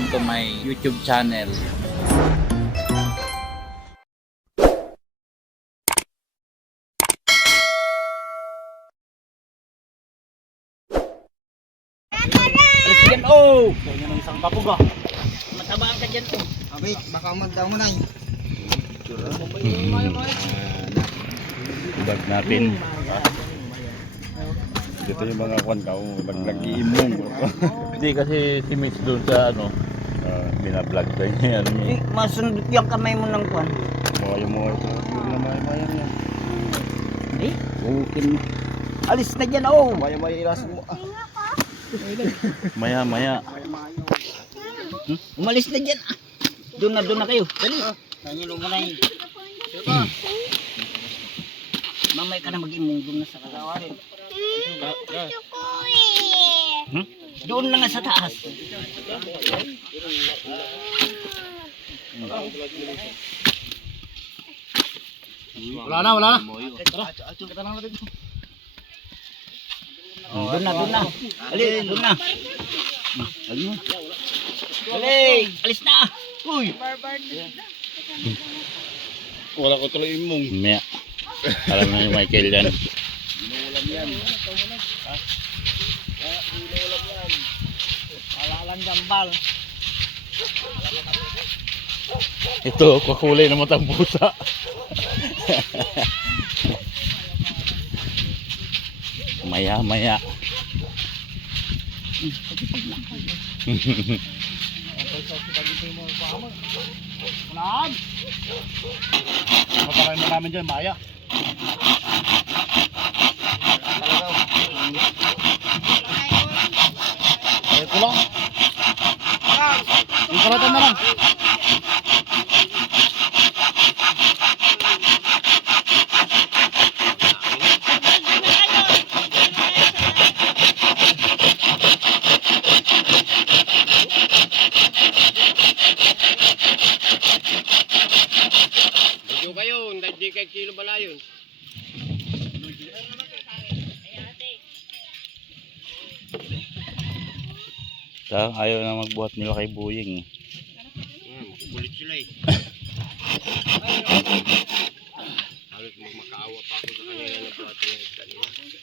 welcome to my YouTube channel. Let's get oh! Kaya ng isang kapog ah. Matabaan ka dyan oh. Abit, baka magdaw mo na eh. Bag natin. Dito yung mga kwan ka, nag-iimong. Hindi kasi si Mitch doon sa ano, Binablog tayo niya. Masundot yung kamay mo ng kwan. Maya mo ito. Maya yan. Eh? Okay mo. Alis na dyan oh. Maya ilasin mo. maya. Umalis na dyan ah. Doon na kayo. Dali. Nanyo mo na yun. Mamay ka na mag-imong doon na sa kalawarin. Doon na nga sa taas. Wala na. Doon na. Ali, doon na. Ali, alis na. Uy. Wala ko tuloy imong. Maya. Alam na yung Michael yan. Alalang gambal. Ito, kakulay na matang pusa. Maya. Unahan! Mapakain mo namin dyan, Maya. Ito lang. Yung karatan na lang. Medyo kayo, hindi kay kilo bala yun. Ayaw na magbuhat nila kay Buying. Makukulit sila eh. Halos magmakaawa pa ako sa kanila na buhat nila kanila.